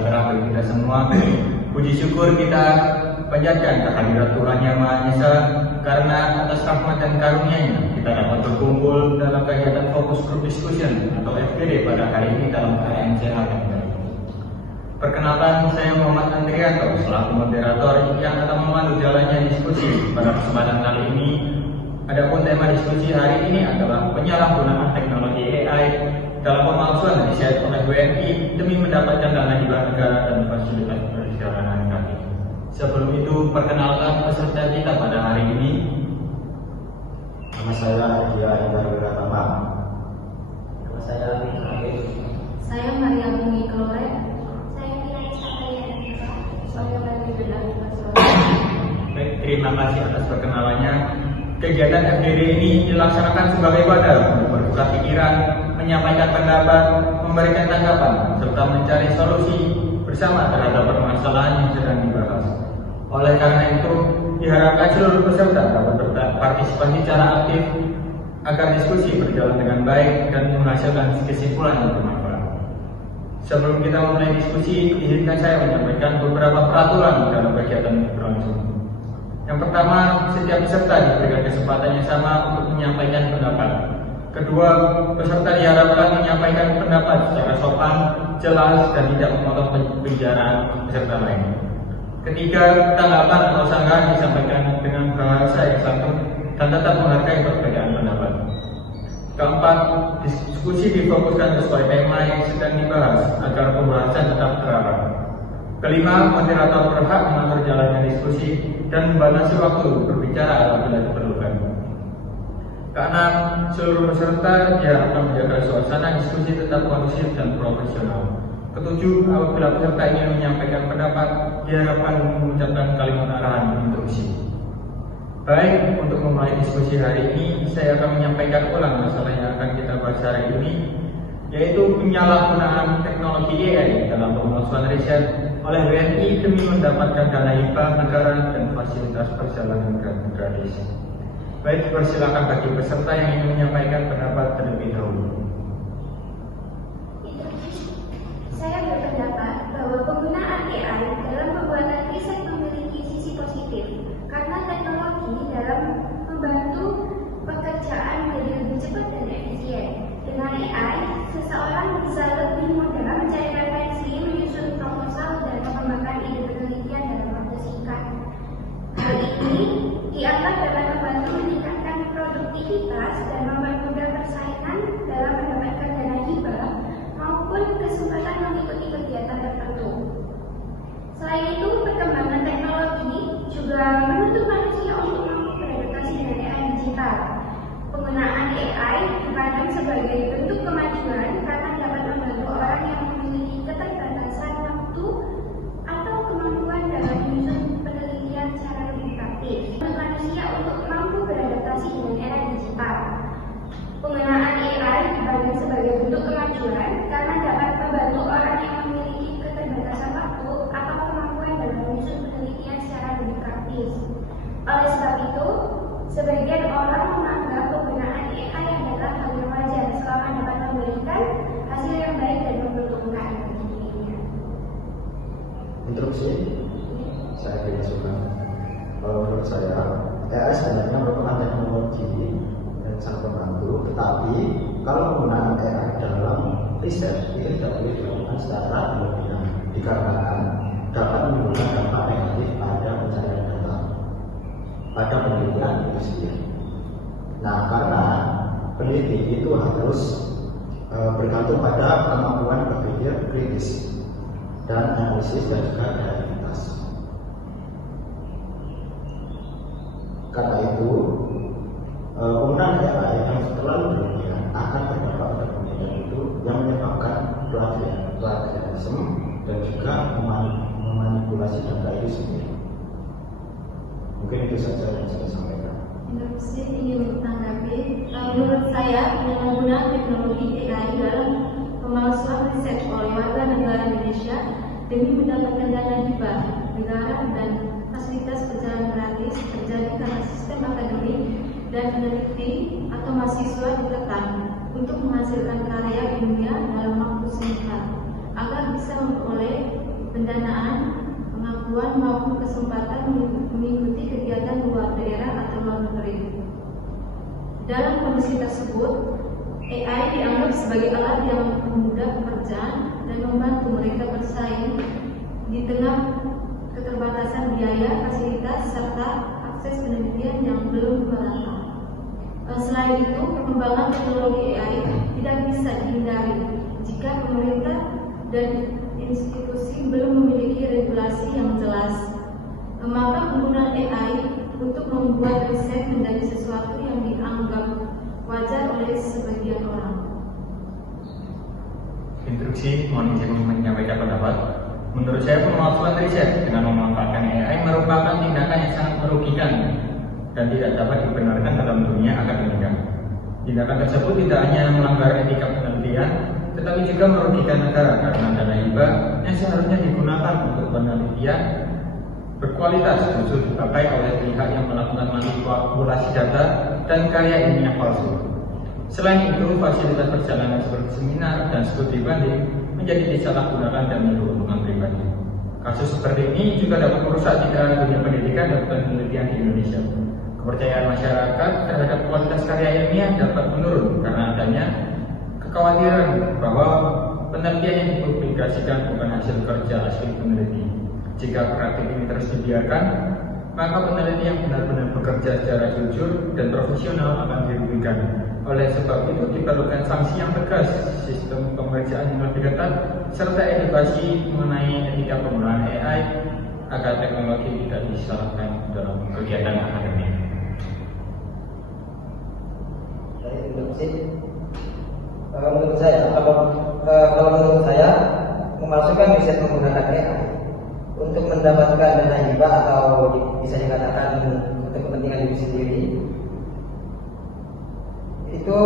sejahtera bagi kita semua. Puji syukur kita panjatkan kehadirat Tuhan Yang Maha Esa, karena atas rahmat dan karunia-Nya kita dapat berkumpul dalam kegiatan Focus Group Discussion atau FGD pada hari ini dalam keadaan sehat dan baik. Perkenalkan, saya Muhammad Andrianto selaku moderator yang akan memandu jalannya diskusi pada kesempatan kali ini. Adapun tema diskusi hari ini adalah penyalahgunaan teknologi AI dalam pemalsuan riset oleh WNI demi mendapatkan dana hibah negara dan fasilitas perjalanan kaki. Sebelum itu, perkenalkan peserta kita pada hari ini. Nama saya Dia Indra Wiratama. Nama saya Mikhail. Saya Maria Bumi Klore. Saya Nilai Satria. Saya Maria Bumi. Baik, terima kasih atas perkenalannya. Kegiatan FGD ini dilaksanakan sebagai wadah untuk bertukar pikiran, menyampaikan pendapat, memberikan tanggapan, serta mencari solusi bersama terhadap permasalahan yang sedang dibahas. Oleh karena itu, diharapkan seluruh peserta dapat berpartisipasi secara aktif agar diskusi berjalan dengan baik dan menghasilkan kesimpulan yang bermanfaat. Sebelum kita memulai diskusi, izinkan saya menyampaikan beberapa peraturan dalam kegiatan berlangsung. Yang pertama, setiap peserta diberikan kesempatan yang sama untuk menyampaikan pendapat. Kedua, peserta diharapkan menyampaikan pendapat secara sopan, jelas, dan tidak memotong pembicaraan peserta lain. Ketiga, tanggapan atau sanggahan disampaikan dengan bahasa yang santun dan tetap menghargai perbedaan pendapat. Keempat, diskusi difokuskan sesuai tema yang sedang dibahas agar pembahasan tetap terarah. Kelima, moderator berhak mengatur jalannya diskusi dan membatasi waktu berbicara apabila diperlukan. Keenam, seluruh peserta diharapkan menjaga suasana diskusi tetap kondusif dan profesional. Ketujuh, apabila peserta ingin menyampaikan pendapat, diharapkan mengucapkan kalimat arahan instruksi. Baik, untuk memulai diskusi hari ini, saya akan menyampaikan ulang masalah yang akan kita bahas hari ini, yaitu penyalahgunaan teknologi AI dalam pemalsuan riset oleh WNI demi mendapatkan dana hibah negara dan fasilitas perjalanan gratis. Baik, persilakan bagi peserta yang ingin menyampaikan pendapat terlebih dahulu. Saya berpendapat bahwa penggunaan AI dalam pembuatan riset memiliki sisi positif karena teknologi dalam membantu pekerjaan menjadi lebih cepat dan efisien. Dengan AI, seseorang bisa lebih mudah mencari referensi, menyusun proposal, dan mengembangkan ide penelitian dalam waktu singkat. Hal ini dianggap dapat membantu meningkatkan produktivitas dan mempermudah persaingan dalam mendapatkan dana hibah maupun kesempatan mengikuti kegiatan tertentu. Selain itu, perkembangan teknologi juga menuntut manusia untuk mampu beradaptasi dengan era digital. Penggunaan AI dipandang sebagai bentuk kemajuan karena dapat membantu orang yang memiliki keterbatasan waktu atau kemampuan dalam menyusun penelitian secara lebih praktis. Untuk manusia untuk mampu beradaptasi dengan era digital. Penggunaan AI dipandang sebagai bentuk kemajuan karena dapat membantu orang yang memiliki keterbatasan waktu atau kemampuan dalam menyusun penelitian secara lebih praktis. Oleh sebab itu, sebagian orang menganggap penggunaan AI adalah hal yang wajar selama dapat memberikan hasil yang baik dan menguntungkan bagi dirinya. Interupsi, saya kira suka. Menurut saya, AI sebenarnya merupakan teknologi dan sangat membantu. Tetapi kalau penggunaan AI dalam riset itu tidak boleh dilakukan secara berlebihan, dikarenakan dapat menimbulkan dampak negatif pada pencarian data, pada penelitian itu sendiri. Nah, karena peneliti itu harus bergantung pada kemampuan berpikir kritis dan analisis dan juga kreativitas. Karena itu, penggunaan AI yang terlalu berlebihan akan berdampak pada penelitian itu yang menyebabkan plagiarisme dan juga memanipulasi data itu sendiri. Mungkin itu saja yang saya sampaikan. Interupsi ingin menanggapi. Menurut saya, penyalahgunaan teknologi AI dalam pemalsuan riset oleh warga negara Indonesia demi mendapatkan dana hibah negara dan fasilitas perjalanan gratis terjadi karena sistem akademik dan peneliti atau mahasiswa ditekan untuk menghasilkan karya ilmiah dalam waktu singkat agar bisa memperoleh kesempatan mengikuti kegiatan luar daerah atau luar negeri. Dalam kondisi tersebut, AI dianggap sebagai alat yang mempermudah pekerjaan dan membantu mereka bersaing di tengah keterbatasan biaya, fasilitas, serta akses penelitian yang belum merata. Selain itu, perkembangan teknologi AI tidak bisa dihindari jika pemerintah dan institusi belum memiliki regulasi yang jelas. Maka penggunaan AI untuk membuat riset menjadi sesuatu yang dianggap wajar oleh sebagian orang. Instruksi, mohon izin menyampaikan pendapat. Menurut saya, pemalsuan riset dengan memanfaatkan AI merupakan tindakan yang sangat merugikan dan tidak dapat dibenarkan dalam dunia akademika. Tindakan tersebut tidak hanya melanggar etika penelitian, tetapi juga merugikan negara karena dana hibah yang seharusnya digunakan untuk penelitian berkualitas justru dipakai oleh pihak yang melakukan manipulasi data dan karya ilmiah palsu. Selain itu, fasilitas perjalanan seperti seminar dan studi banding menjadi disalahgunakan dan untuk keuntungan pribadi. Kasus seperti ini juga dapat merusak citra dunia pendidikan dan penelitian di Indonesia. Kepercayaan masyarakat terhadap kualitas karya ilmiah dapat menurun karena adanya kekhawatiran bahwa penelitian yang dipublikasikan bukan hasil kerja asli peneliti. Jika praktik ini terus dibiarkan, maka peneliti yang benar-benar bekerja secara jujur dan profesional akan dirugikan. Oleh sebab itu diperlukan sanksi yang tegas, sistem pemeriksaan yang lebih ketat, serta edukasi mengenai etika penggunaan AI agar teknologi tidak disalahkan dalam kegiatan akademik. Menurut saya, kalau menurut saya, memasukkan riset menggunakan AI untuk mendapatkan dana hibah atau bisa dikatakan untuk kepentingan diri sendiri, itu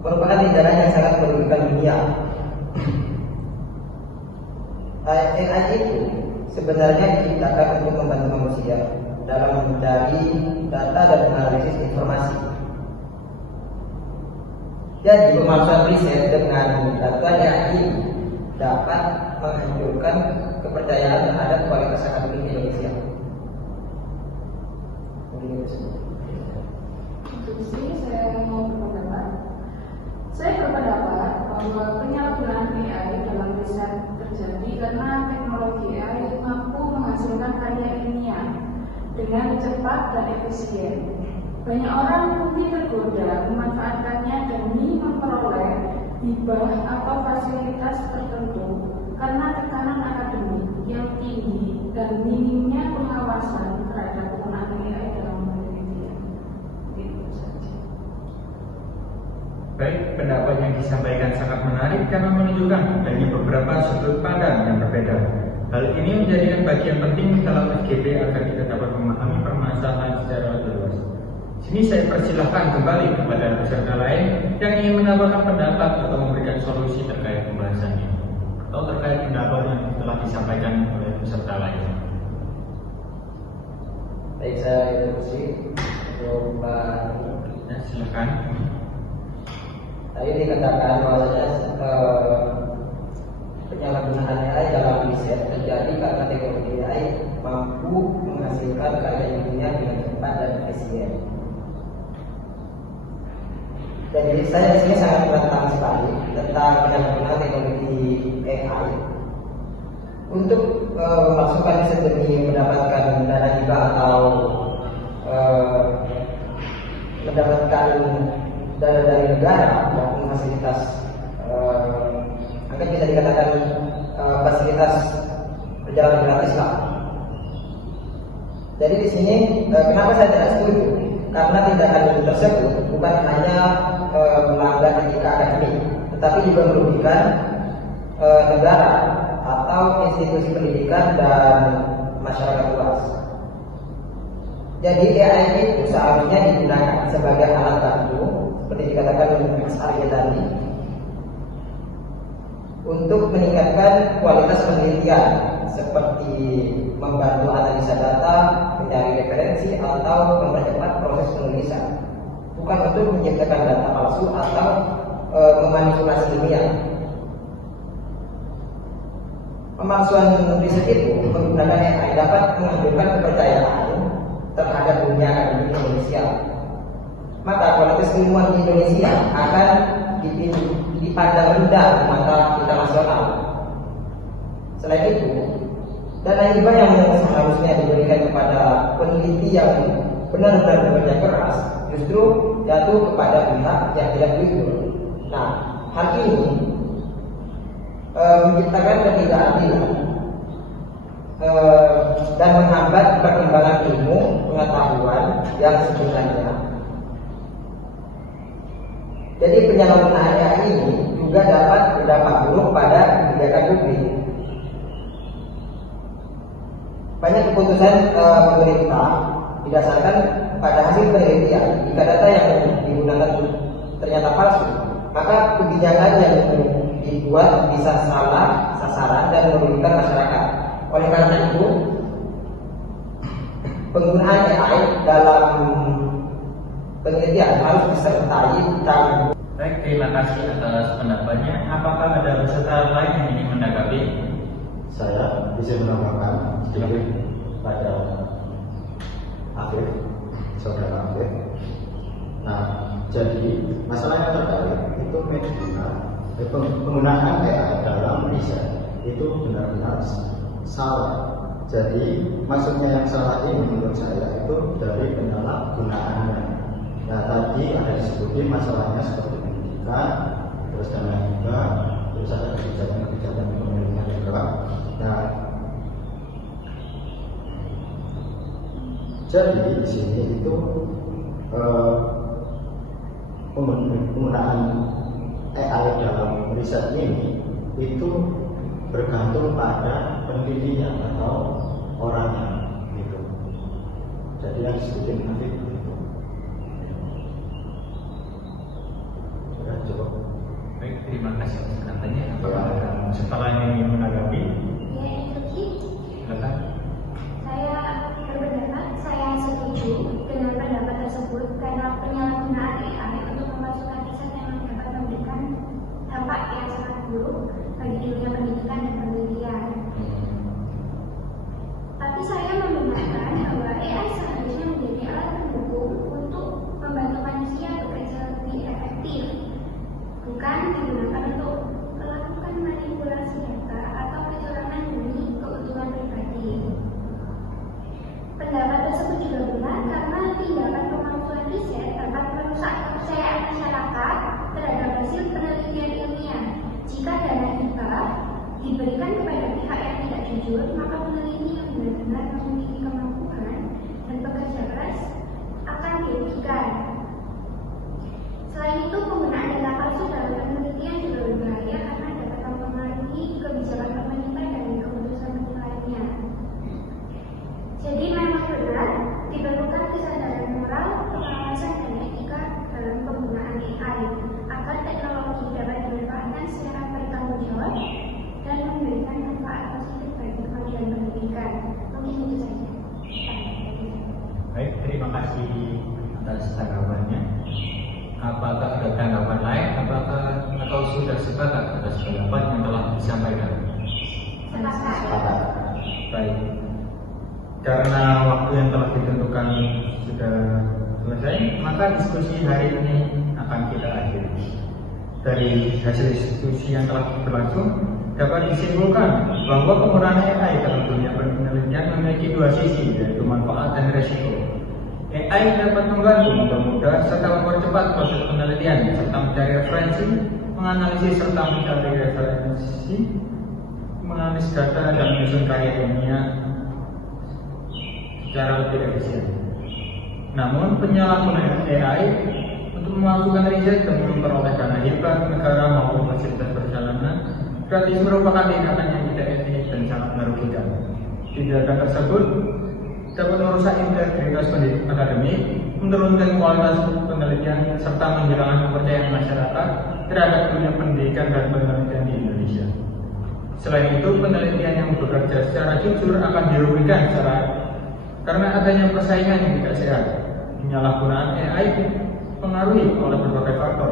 merupakan tindakan yang sangat merugikan dunia. AI itu sebenarnya diciptakan untuk membantu manusia dalam mencari data dan menganalisis informasi. Jadi pemalsuan riset dengan data AI dapat menghancurkan kepercayaan terhadap kualitas akademik Indonesia. Untuk di sini saya mau berpendapat. Saya berpendapat bahwa penyalahgunaan AI dalam riset terjadi karena teknologi AI mampu menghasilkan karya ilmiah dengan cepat dan efisien. Banyak orang mungkin tergoda memanfaatkannya demi memperoleh hibah atau fasilitas tertentu karena tekanan akademik yang tinggi dan minimnya pengawasan terhadap penggunaan AI dalam penelitian. Itu saja. Baik, pendapat yang disampaikan sangat menarik karena menunjukkan adanya beberapa sudut pandang yang berbeda. Hal ini menjadikan bagian penting dalam FGP agar kita dapat memahami permasalahan secara lebih luas. Sini saya persilahkan kembali kepada peserta lain yang ingin menambahkan pendapat atau memberikan solusi terkait pembahasan ini atau terkait pendapat yang telah disampaikan oleh peserta lain. Baik, saya introduksi untuk Pak. Ya, silakan. Tadi dikatakan bahwasanya penyalahgunaan AI dalam riset terjadi karena teknologi AI mampu menghasilkan karya ilmiah dengan cepat dan efisien. Jadi saya di sini sangat menentang sekali tentang penyalahgunaan teknologi AI untuk memasukkan riset demi mendapatkan dana hibah atau mendapatkan dana dari negara maupun fasilitas agar bisa dikatakan fasilitas perjalanan gratis lah. Jadi di sini kenapa saya tidak setuju? Karena tindakan tersebut bukan hanya melanggar etika akademik, tetapi juga merugikan negara atau institusi pendidikan dan masyarakat luas. Jadi AI itu seharusnya digunakan sebagai alat bantu, seperti dikatakan Mas Arya tadi, untuk meningkatkan kualitas penelitian, seperti membantu analisa data, mencari referensi, atau mempercepat proses penulisan, bukan untuk menciptakan data palsu atau memanipulasi ilmiah. pemalsuan riset itu menggunakan AI dapat menghancurkan kepercayaan terhadap dunia akademik Indonesia. Maka kualitas ilmuwan di Indonesia akan dipandang rendah di mata internasional. Selain itu, dana hibah yang seharusnya diberikan kepada peneliti yang benar-benar bekerja keras justru jatuh kepada pihak yang tidak jujur. Nah, hal ini menciptakan ketidakadilan dan menghambat perkembangan ilmu pengetahuan yang sebenarnya. Jadi penyalahgunaan AI ini juga dapat berdampak buruk pada kebijakan publik. Banyak keputusan pemerintah didasarkan pada hasil penelitian. Jika data yang digunakan ternyata palsu, maka kebijakan yang dibuat bisa salah sasaran dan merugikan masyarakat. Oleh karena itu, penggunaan AI dalam penelitian harus disertai dan. Baik, terima kasih atas pendapatnya. Apakah ada peserta lain yang ingin menanggapi? Saya bisa menambahkan sedikit pada Afif, saudara Afif. Nah, jadi masalah yang terkait itu penggunaan AI dalam riset itu benar-benar salah. Jadi maksudnya yang salah ini menurut saya itu dari penyalahgunaannya. Nah, tadi ada disebutin masalahnya seperti pendidikan, terus dana hibah, terus ada kebijakan pemerintah juga. Nah, jadi di sini itu penggunaan AI dalam riset ini itu bergantung pada penelitian atau orangnya gitu. Jadi yang disebutin nanti itu. Sudah cukup. Baik, terima kasih atas katanya. Setelah ini menanggapi, Ya, Yuki, silakan. saya berpendapat saya setuju dengan pendapat tersebut karena penyalahgunaan AI untuk memasukkan riset yang dapat memberikan dampak yang sangat buruk bagi dunia pendidikan dan penelitian. Tapi saya membenarkan bahwa AI seharusnya menjadi alat pendukung untuk membantu manusia bekerja lebih efektif, bukan digunakan untuk melakukan manipulasi data atau kecurangan demi keuntungan pribadi. Pendapat tersebut juga benar karena tindakan pemalsuan riset dapat merusak kepercayaan masyarakat terhadap hasil penelitian ilmiah. Jika dana hibah diberikan kepada pihak yang tidak jujur, maka peneliti yang benar-benar memiliki kemampuan dan bekerja keras akan dirugikan. Selain itu, penggunaan data palsu dalam penelitian juga berbahaya karena dapat mempengaruhi kebijakan pemerintah dan keputusan lainnya. Jadi memang benar diperlukan kesadaran moral, pengawasan dan etika dalam penggunaan AI agar teknologi dapat dimanfaatkan secara bertanggung jawab dan memberikan manfaat positif bagi kemajuan pendidikan. Mungkin itu saja. Baik, terima kasih atas tanggapannya. Apakah ada tanggapan lain? Atau sudah sepakat atas pendapat yang telah disampaikan? Sepakat. Baik. Karena waktu yang telah ditentukan sudah selesai, maka diskusi hari ini akan kita akhiri. Dari hasil diskusi yang telah berlangsung, dapat disimpulkan bahwa penggunaan AI dalam dunia penelitian memiliki dua sisi, yaitu manfaat dan resiko. AI dapat membantu mempermudah serta mempercepat proses penelitian, serta mencari referensi, menganalisis serta mencari referensi, menganalisis data dan menyusun karya ilmiah secara lebih efisien. Namun penyalahgunaan AI untuk melakukan riset dan memperoleh dana hibah negara maupun fasilitas perjalanan gratis merupakan tindakan yang tidak etis dan sangat merugikan. Tindakan tersebut dapat merusak integritas pendidikan akademik, menurunkan kualitas penelitian, serta menghilangkan kepercayaan masyarakat terhadap dunia pendidikan dan penelitian di Indonesia. Selain itu, penelitian yang bekerja secara jujur akan dirugikan karena adanya persaingan yang tidak sehat. Penyalahgunaan AI dipengaruhi oleh berbagai faktor,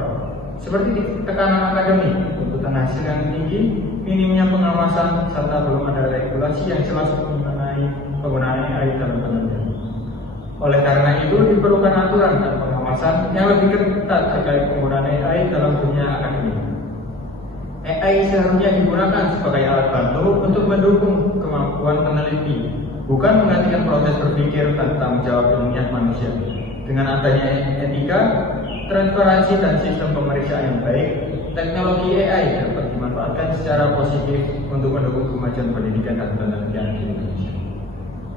seperti tekanan akademik, tuntutan hasil yang tinggi, minimnya pengawasan pengawasan serta belum ada regulasi yang jelas mengenai penggunaan AI dalam penelitian. Oleh karena itu diperlukan aturan dan pengawasan yang lebih ketat terkait penggunaan AI dalam dunia akademik. AI seharusnya digunakan sebagai alat bantu untuk mendukung kemampuan peneliti, bukan menggantikan proses berpikir dan tanggung jawab ilmiah manusia. Dengan adanya etika, transparansi dan sistem pemeriksaan yang baik, teknologi AI dapat dimanfaatkan secara positif untuk mendukung kemajuan pendidikan dan penelitian di Indonesia.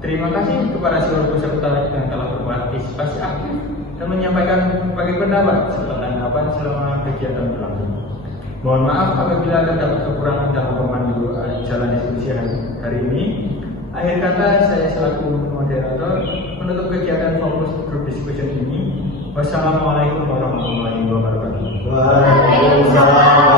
Terima kasih kepada seluruh peserta yang telah berpartisipasi aktif dan menyampaikan berbagai pendapat serta tanggapan selama kegiatan berlangsung. Mohon maaf apabila terdapat kekurangan dalam pemandu jalan diskusi hari ini. Akhir kata, saya selaku moderator menutup kegiatan fokus group discussion ini. Wassalamualaikum warahmatullahi wabarakatuh. Waalaikumsalam.